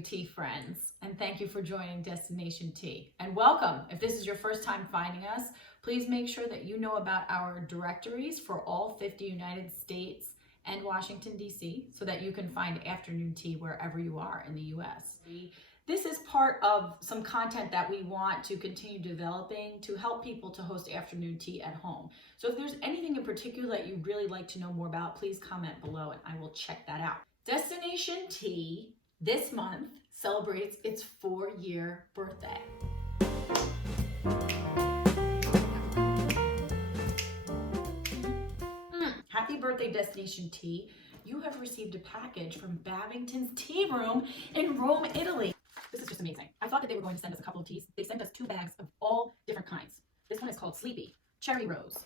afternoon tea friends, and thank you for joining Destination Tea. And welcome. If this is your first time finding us, please make sure that you know about our directories for all 50 United States and Washington, D.C., so that you can find afternoon tea wherever you are in the U.S. This is part of some content that we want to continue developing to help people to host afternoon tea at home. So if there's anything in particular that you'd really like to know more about, please comment below and I will check that out. Destination Tea this month celebrates its 4-year birthday. Happy birthday, Destination Tea. You have received a package from Babington's Tea Room in Rome, Italy. This is just amazing. I thought that they were going to send us a couple of teas. They sent us 2 bags of all different kinds. This one is called Sleepy, Cherry Rose,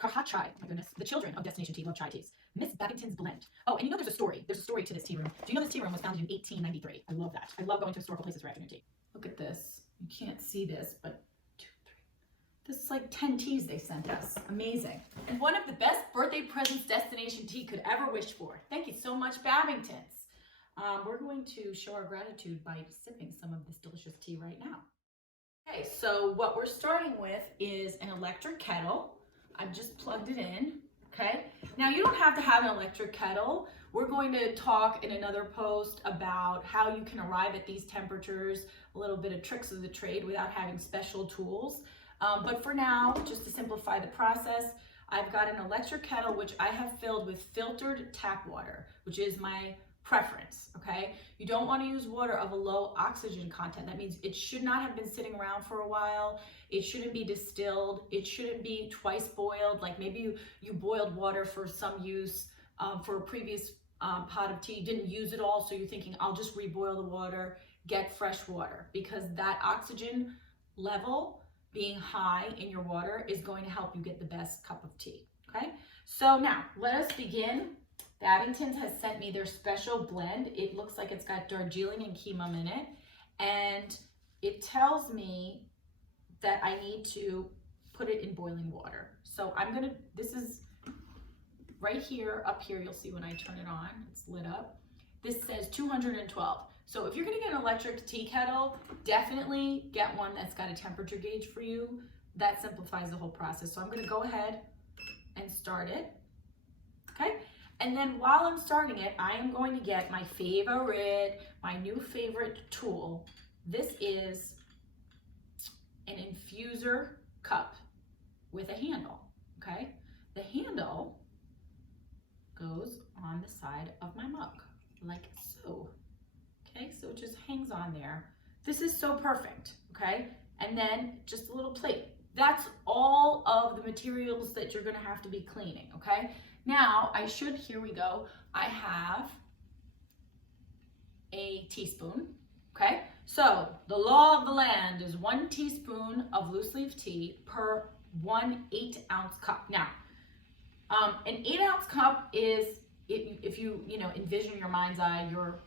Kaha Chai, my goodness, the children of Destination Tea love chai teas. Miss Babington's Blend. Oh, and you know there's a story. There's a story to this tea room. Do you know this tea room was founded in 1893? I love that. I love going to historical places for afternoon tea. Look at this. You can't see this, but 2, 3. This is like 10 teas they sent us. Amazing. And one of the best birthday presents Destination Tea could ever wish for. Thank you so much, Babingtons. We're going to show our gratitude by sipping some of this delicious tea right now. Okay, so what we're starting with is an electric kettle. I've just plugged it in, okay? Now you don't have to have an electric kettle. We're going to talk in another post about how you can arrive at these temperatures, a little bit of tricks of the trade without having special tools. But for now, just to simplify the process, I've got an electric kettle which I have filled with filtered tap water, which is my preference, okay? You don't want to use water of a low oxygen content. That means it should not have been sitting around for a while. It shouldn't be distilled. It shouldn't be twice boiled. Like maybe you boiled water for some use for a previous pot of tea. You didn't use it all, so you're thinking, I'll just reboil the water, get fresh water, because that oxygen level being high in your water is going to help you get the best cup of tea, okay? So now, let us begin. Babington's has sent me their special blend. It looks like it's got Darjeeling and Keemum in it. And it tells me that I need to put it in boiling water. So I'm gonna, this is right here, up here, you'll see when I turn it on, it's lit up. This says 212. So if you're gonna get an electric tea kettle, definitely get one that's got a temperature gauge for you. That simplifies the whole process. So I'm gonna go ahead and start it, okay? And then while I'm starting it, I am going to get my favorite, my new favorite tool. This is an infuser cup with a handle, okay? The handle goes on the side of my mug, like so, okay? So it just hangs on there. This is so perfect, okay? And then just a little plate. That's all of the materials that you're gonna have to be cleaning, okay? Now, here we go, I have a teaspoon, okay? So, the law of the land is 1 teaspoon of loose leaf tea per 1 8-ounce cup. Now, an 8-ounce cup is, if you envision your mind's eye, your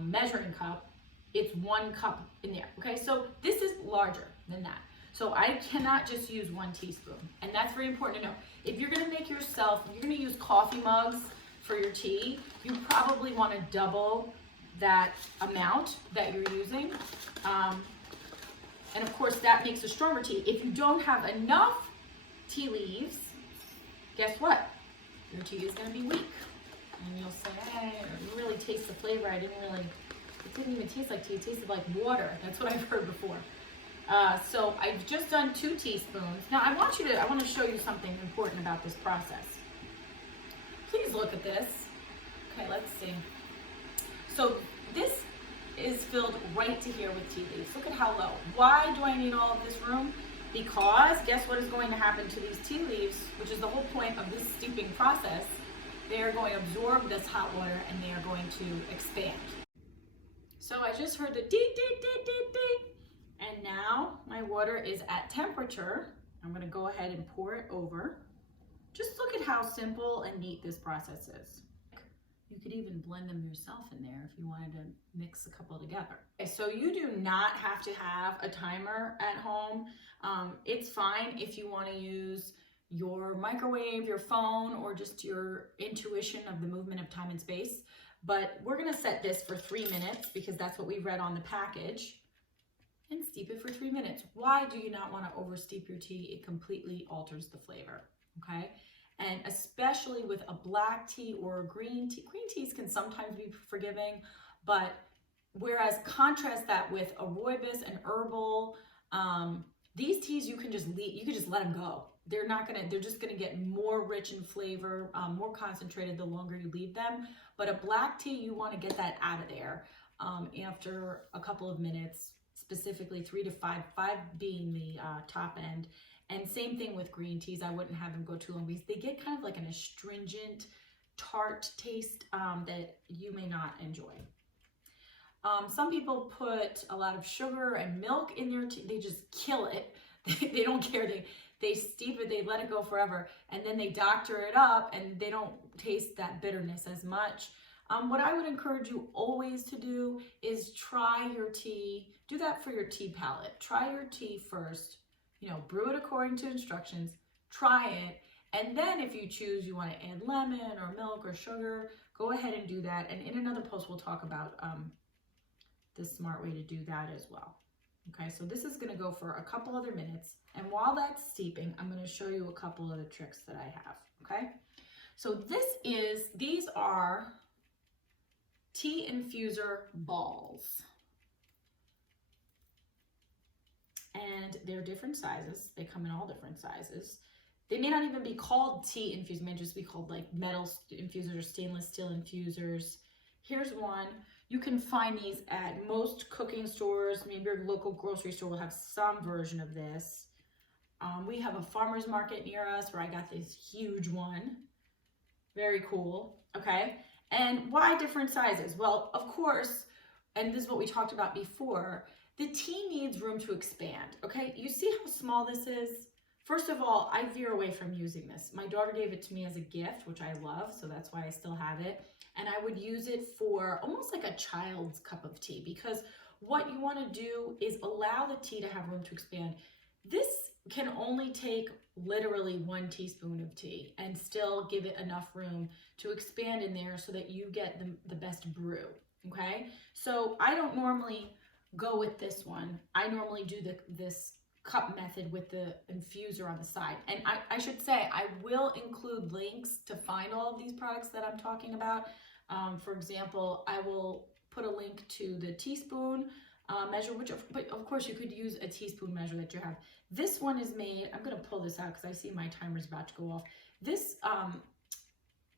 measuring cup, it's 1 cup in there, okay? So, this is larger than that. So I cannot just use 1 teaspoon. And that's very important to know. If you're gonna make yourself, if you're gonna use coffee mugs for your tea, you probably wanna double that amount that you're using. And of course that makes a stronger tea. If you don't have enough tea leaves, guess what? Your tea is gonna be weak. And you'll say, hey, you really taste the flavor. It didn't even taste like tea, it tasted like water. That's what I've heard before. So I've just done 2 teaspoons. Now I want to show you something important about this process. Please look at this. Okay, let's see. So this is filled right to here with tea leaves. Look at how low. Why do I need all of this room? Because guess what is going to happen to these tea leaves, which is the whole point of this steeping process. They are going to absorb this hot water and they are going to expand. So I just heard the dee, dee, dee, dee, dee. And now my water is at temperature. I'm gonna go ahead and pour it over. Just look at how simple and neat this process is. You could even blend them yourself in there if you wanted to mix a couple together. Okay, so you do not have to have a timer at home. It's fine if you wanna use your microwave, your phone, or just your intuition of the movement of time and space. But we're gonna set this for 3 minutes because that's what we read on the package, and steep it for 3 minutes. Why do you not wanna oversteep your tea? It completely alters the flavor, okay? And especially with a black tea or a green teas can sometimes be forgiving, but whereas contrast that with a rooibos and herbal, these teas you can just let them go. They're just gonna get more rich in flavor, more concentrated the longer you leave them. But a black tea, you wanna get that out of there after a couple of minutes, specifically 3 to 5 being the top end. And same thing with green teas. I wouldn't have them go too long because they get kind of like an astringent, tart taste that you may not enjoy. Some people put a lot of sugar and milk in their tea. They just kill it. They don't care. They steep it, they let it go forever, and then they doctor it up and they don't taste that bitterness as much. What I would encourage you always to do is try your tea. Do that for your tea palette. Try your tea first. Brew it according to instructions, try it, and then if you choose you want to add lemon or milk or sugar, go ahead and do that. And in another post, we'll talk about the smart way to do that as well. Okay, so this is going to go for a couple other minutes. And while that's steeping, I'm going to show you a couple other tricks that I have. Okay, so these are tea infuser balls. And they're different sizes. They come in all different sizes. They may not even be called tea infusers. They may just be called like metal infusers or stainless steel infusers. Here's one. You can find these at most cooking stores. Maybe your local grocery store will have some version of this. We have a farmer's market near us where I got this huge one. Very cool, okay? And why different sizes? Well, of course, and this is what we talked about before, the tea needs room to expand, okay? You see how small this is? First of all, I veer away from using this. My daughter gave it to me as a gift, which I love, so that's why I still have it. And I would use it for almost like a child's cup of tea, because what you want to do is allow the tea to have room to expand. This can only take literally 1 teaspoon of tea and still give it enough room to expand in there so that you get the best brew, okay? So I don't normally go with this one. I normally do this cup method with the infuser on the side. And I should say, I will include links to find all of these products that I'm talking about. For example, I will put a link to the teaspoon measure, but of course you could use a teaspoon measure that you have. This one is made, I'm gonna pull this out because I see my timer's about to go off. This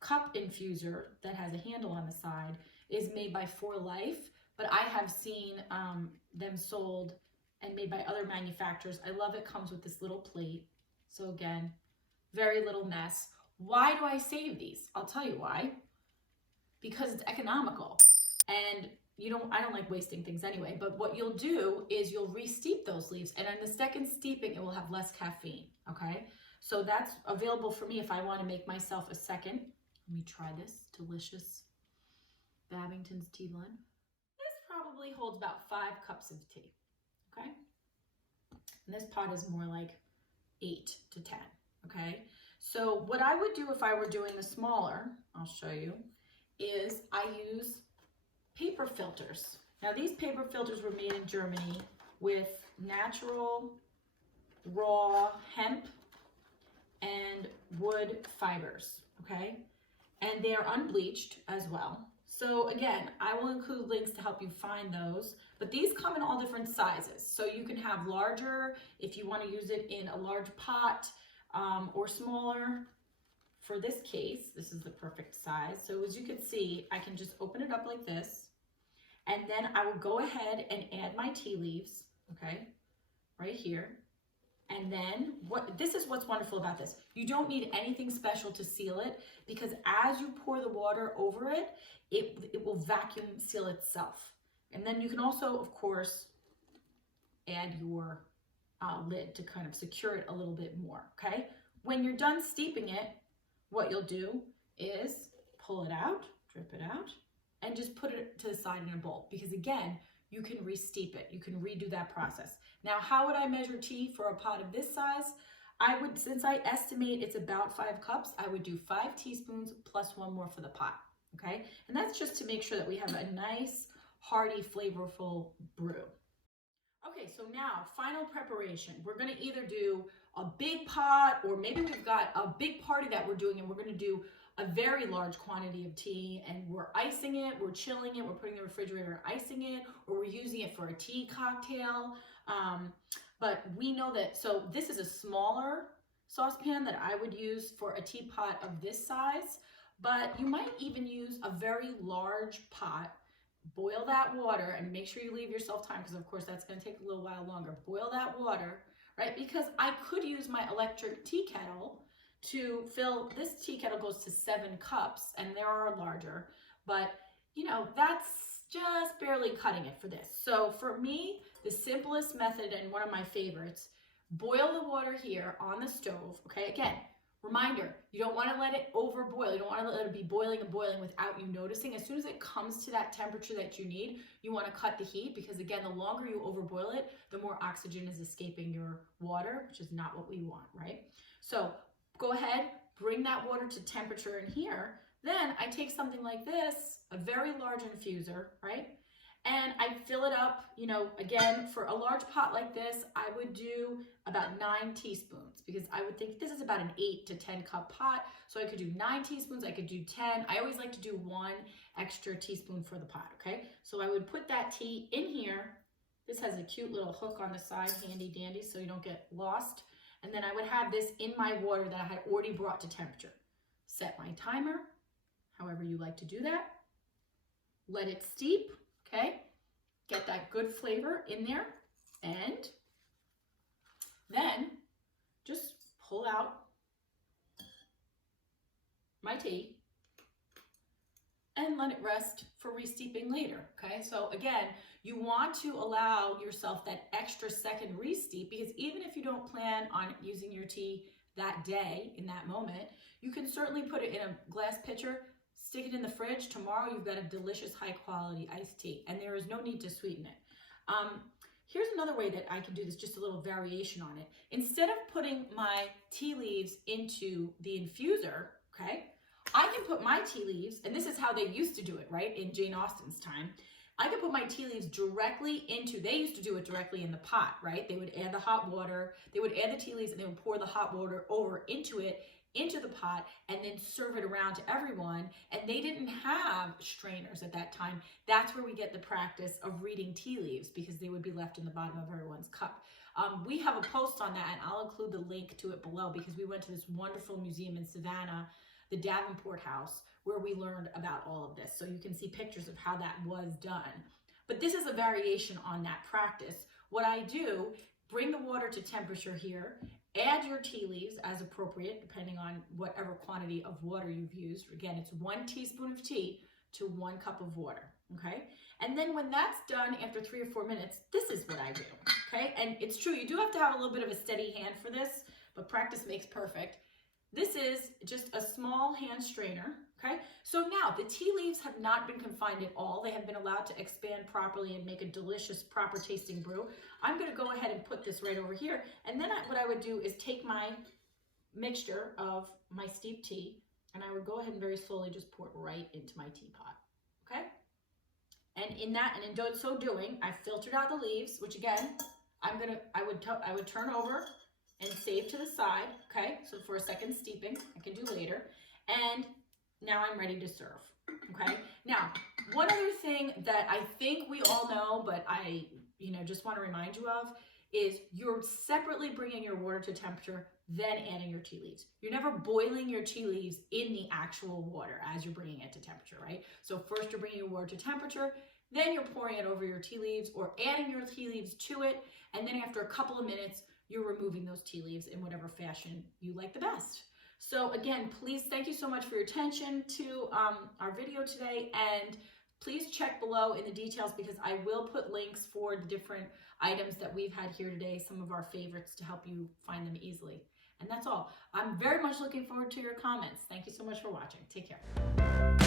cup infuser that has a handle on the side is made by For Life, but I have seen them sold and made by other manufacturers. I love it, comes with this little plate. So again, very little mess. Why do I save these? I'll tell you why. Because it's economical. And I don't like wasting things anyway, but what you'll do is you'll re-steep those leaves, and on the second steeping, it will have less caffeine, okay? So that's available for me if I want to make myself a second. Let me try this delicious Babington's tea blend. This probably holds about 5 cups of tea, okay? And this pot is more like 8 to 10, okay? So what I would do if I were doing the smaller, I'll show you, is I use paper filters. Now these paper filters were made in Germany with natural raw hemp and wood fibers, okay? And they are unbleached as well. So again, I will include links to help you find those, but these come in all different sizes. So you can have larger if you want to use it in a large pot, or smaller. For this case, this is the perfect size. So as you can see, I can just open it up like this, and then I will go ahead and add my tea leaves, okay, right here. And then this is what's wonderful about this. You don't need anything special to seal it, because as you pour the water over it, it will vacuum seal itself. And then you can also, of course, add your lid to kind of secure it a little bit more, okay? When you're done steeping it, what you'll do is pull it out, drip it out, and just put it to the side in a bowl, because again, you can re-steep it. You can redo that process. Now, how would I measure tea for a pot of this size? I would, since I estimate it's about 5 cups, I would do 5 teaspoons plus 1 more for the pot. okay? And that's just to make sure that we have a nice, hearty, flavorful brew. Okay, so now, final preparation. We're gonna either do a big pot, or maybe we've got a big party that we're doing and we're gonna do a very large quantity of tea and we're icing it, we're chilling it, we're putting it in the refrigerator and icing it, or we're using it for a tea cocktail. But we know that, so this is a smaller saucepan that I would use for a teapot of this size, but you might even use a very large pot. Boil that water and make sure you leave yourself time, because of course that's going to take a little while longer. Boil that water, right? Because I could use my electric tea kettle to fill, this tea kettle goes to 7 cups and there are larger, but you know, that's just barely cutting it for this. So for me, the simplest method and one of my favorites, boil the water here on the stove, okay? Again, reminder, you don't want to let it overboil. You don't want to let it be boiling and boiling without you noticing. As soon as it comes to that temperature that you need, you want to cut the heat, because again, the longer you overboil it, the more oxygen is escaping your water, which is not what we want, right? So go ahead, bring that water to temperature in here. Then I take something like this, a very large infuser, right? And I fill it up, you know, again, for a large pot like this, I would do about 9 teaspoons, because I would think this is about an 8 to 10 cup pot. So I could do 9 teaspoons, I could do 10. I always like to do 1 extra teaspoon for the pot, okay? So I would put that tea in here. This has a cute little hook on the side, handy dandy, so you don't get lost. And then I would have this in my water that I had already brought to temperature. Set my timer, however you like to do that. Let it steep. Okay, get that good flavor in there, and then just pull out my tea and let it rest for re-steeping later, okay? So again, you want to allow yourself that extra second re-steep, because even if you don't plan on using your tea that day, in that moment, you can certainly put it in a glass pitcher, stick it in the fridge. Tomorrow you've got a delicious high quality iced tea, and there is no need to sweeten it. Here's another way that I can do this, just a little variation on it. Instead of putting my tea leaves into the infuser, okay, I can put my tea leaves, and this is how they used to do it, right, in Jane Austen's time. I could put my tea leaves directly into, they used to do it directly in the pot, right? They would add the hot water, they would add the tea leaves, and they would pour the hot water over into it, into the pot, and then serve it around to everyone. And they didn't have strainers at that time. That's where we get the practice of reading tea leaves, because they would be left in the bottom of everyone's cup. We have a post on that, and I'll include the link to it below, because we went to this wonderful museum in Savannah, the Davenport House, where we learned about all of this. So you can see pictures of how that was done. But this is a variation on that practice. What I do, bring the water to temperature here, add your tea leaves as appropriate, depending on whatever quantity of water you've used. Again, it's 1 teaspoon of tea to 1 cup of water, okay? And then when that's done, after 3 or 4 minutes, this is what I do, okay? And it's true, you do have to have a little bit of a steady hand for this, but practice makes perfect. This is just a small hand strainer, okay? So now the tea leaves have not been confined at all. They have been allowed to expand properly and make a delicious, proper tasting brew. I'm gonna go ahead and put this right over here. And then what I would do is take my mixture of my steeped tea, and I would go ahead and very slowly just pour it right into my teapot, okay? And in so doing, I filtered out the leaves, which again, I would turn over and save to the side, okay? So for a second steeping, I can do later. And now I'm ready to serve, okay? Now, one other thing that I think we all know, but I just want to remind you of, is you're separately bringing your water to temperature, then adding your tea leaves. You're never boiling your tea leaves in the actual water as you're bringing it to temperature, right? So first you're bringing your water to temperature, then you're pouring it over your tea leaves or adding your tea leaves to it, and then after a couple of minutes, you're removing those tea leaves in whatever fashion you like the best. So again, please, thank you so much for your attention to our video today, and please check below in the details, because I will put links for the different items that we've had here today, some of our favorites, to help you find them easily. And that's all. I'm very much looking forward to your comments. Thank you so much for watching. Take care.